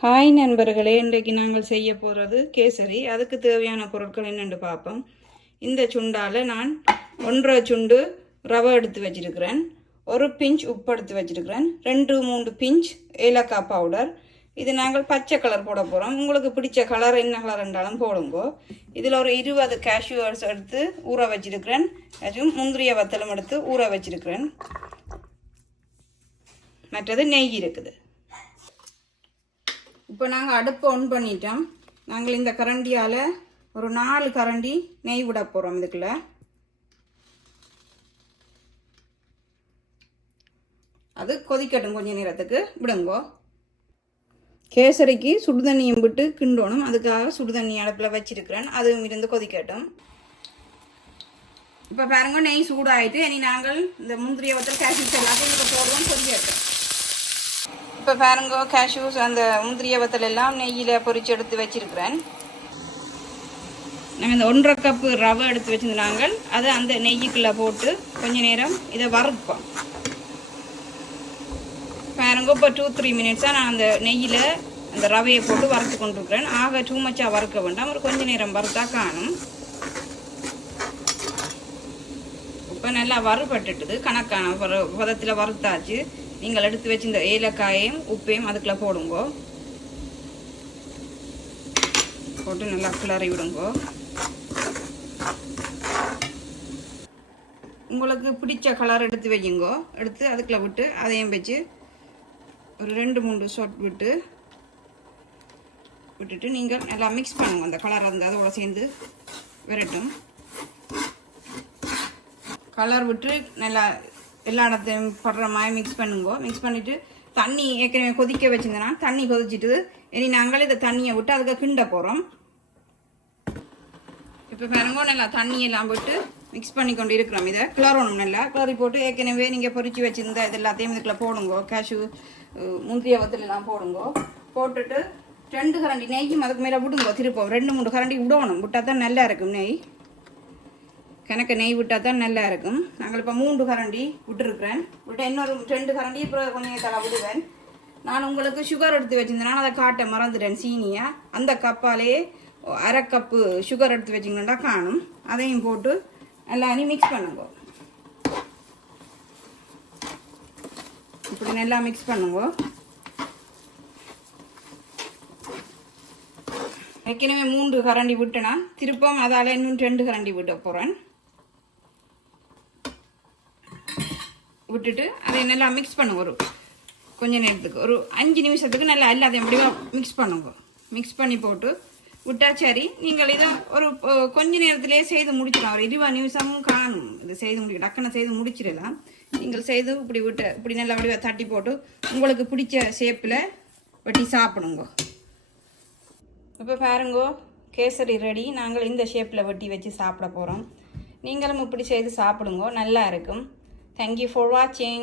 Hi நண்பர்களே, இன்றைக்கு நாங்கள் செய்ய போகிறது கேசரி. அதுக்கு தேவையான பொருட்கள் என்னென்று பார்ப்போம். இந்த சுண்டால் நான் 1.5 சுண்டு ரவை எடுத்து வச்சிருக்கிறேன், 1 பிஞ்ச் உப்பு எடுத்து வச்சிருக்கிறேன், 2-3 பிஞ்ச் ஏலக்காய் பவுடர். இது நாங்கள் பச்சை கலர் போட போகிறோம். உங்களுக்கு பிடிச்ச கலர் என்ன கலர் இருந்தாலும் போடுங்கோ. இதில் ஒரு 20 கேஷ்யூஸ் எடுத்து ஊற வச்சிருக்கிறேன். அதுவும் முந்திரிய வத்தலும் எடுத்து ஊற வச்சிருக்கிறேன். மற்றது நெய் இருக்குது. இப்போ நாங்கள் அடுப்பை ஆன் பண்ணிட்டோம். நாங்கள் இந்த கரண்டியால் ஒரு 4 கரண்டி நெய் விட போகிறோம். இதுக்குள்ள அது கொதிக்கட்டும், கொஞ்சம் நேரத்துக்கு விடுங்கோ. கேசரிக்கு சுடுதண்ணியும் விட்டு கிண்டணும். அதுக்காக சுடுதண்ணி அடுப்பில் வச்சிருக்கிறேன், அதுவும் இருந்து கொதிக்கட்டும். இப்போ பாருங்க, நெய் சூடாயிட்டு இனி நாங்கள் இந்த முந்திரிய வத்தல் கேஷ்யூஸ் எல்லாத்தையும் இதுக்கு போடுவோம், கொதிக்கட்டும். இப்போ பாருங்க, கேஷ்யூஸ் அந்த முந்திரிய வத்தல் எல்லாம் நெய்யில் பொரிச்சு எடுத்து வச்சிருக்கிறேன். நாங்கள் இந்த 1.5 கப்பு ரவை எடுத்து வச்சிருந்த நாங்கள் அதை அந்த நெய்யுக்குள்ளே போட்டு கொஞ்ச நேரம் இதை வறுப்போம். பாருங்க, இப்போ 2-3 மினிட்ஸாக நான் அந்த நெய்யில் அந்த ரவையை போட்டு வறுத்து கொண்டிருக்கிறேன். ஆக டூ மச்சாக வறுக்க வேண்டாம், ஒரு கொஞ்ச நேரம் வறுத்தா காணும். இப்போ நல்லா வறுபட்டுட்டுது, கணக்கான பதத்தில் வறுத்தாச்சு. நீங்கள் எடுத்து வச்சு இந்த ஏலக்காயையும் உப்பையும் அதுக்குள்ளே போடுங்கோ. போட்டு நல்லா கிளறி விடுங்கோ. உங்களுக்கு பிடிச்ச கலர் எடுத்து வையுங்கோ. எடுத்து அதுக்குள்ளே விட்டு அதையும் வச்சு ஒரு 2-3 ஷாட் விட்டுட்டு நீங்கள் நல்லா மிக்ஸ் பண்ணுங்க. அந்த கலர் வந்து அதோட சேர்ந்து விரட்டும். கலர் விட்டு நல்லா எல்லா இடத்தையும் படுற மாதிரி மிக்ஸ் பண்ணுங்க. மிக்ஸ் பண்ணிவிட்டு தண்ணி ஏற்கனவே கொதிக்க வச்சுருந்தேன்னா தண்ணி கொதிச்சுட்டு இனி நாங்கள் இதை தண்ணியை விட்டு அதுக்கு கிண்ட போகிறோம். இப்போ பாருங்க, நல்லா தண்ணியெல்லாம் போட்டு மிக்ஸ் பண்ணி கொண்டு இருக்கிறோம். இதை கிளறணும். நல்லா கிளறி போட்டு ஏற்கனவே நீங்கள் பொரிச்சு வச்சுருந்த இது எல்லாத்தையும் இதுக்குள்ள போடுங்கோ. கேஷ்யூ முந்திரிய வத்தலாம் போடுங்கோ. போட்டுட்டு 2 கரண்டி நெய்யும் அதுக்கு மேலே விடுங்கோ. திருப்போம் 2-3 கரண்டி விடணும். விட்டால் தான் நல்லா இருக்கும். கணக்கு நெய் விட்டால் தான் நல்லா இருக்கும். நாங்கள் இப்போ 3 கரண்டி விட்டுருக்குறேன். விட்டு இன்னொரு 2 கரண்டி அப்புறம் கொஞ்சம் தலை விடுவேன். நான் உங்களுக்கு சுகர் எடுத்து வச்சுருந்தேன்னா அதை காட்ட மறந்துட்டேன். சீனியை அந்த கப்பாலே 1/2 கப்பு சுகர் எடுத்து வச்சிங்கன்னா காணும். அதையும் போட்டு நல்லா மிக்ஸ் பண்ணுங்க. இப்படி நல்லா மிக்ஸ் பண்ணுங்க. ஏற்கனவே 3 கரண்டி விட்டேன்னா திருப்பம் அதால் இன்னும் 2 கரண்டி விட்ட போகிறேன். விட்டுட்டு அதை நல்லா மிக்ஸ் பண்ணுங்க. ஒரு கொஞ்ச நேரத்துக்கு ஒரு 5 நிமிஷத்துக்கு நல்லா எல்லாத்தையும் எப்படியும் மிக்ஸ் பண்ணுங்க. மிக்ஸ் பண்ணி போட்டு விட்டா சரி. நீங்கள் இதை ஒரு கொஞ்ச நேரத்திலே செய்து முடிச்சிடலாம். ஒரு 20 நிமிஷமும் காணும். இது செய்து முடிக்க டக்குன்னு செய்து முடிச்சிடலாம். நீங்கள் செய்து இப்படி நல்லா வடிவாக தட்டி போட்டு உங்களுக்கு பிடிச்ச ஷேப்பில் வெட்டி சாப்பிடுங்க. இப்போ பாருங்கோ, கேசரி ரெடி. நாங்கள் இந்த ஷேப்பில் வெட்டி வச்சு சாப்பிட போகிறோம். நீங்களும் இப்படி செய்து சாப்பிடுங்க, நல்லா இருக்கும். Thank you for watching.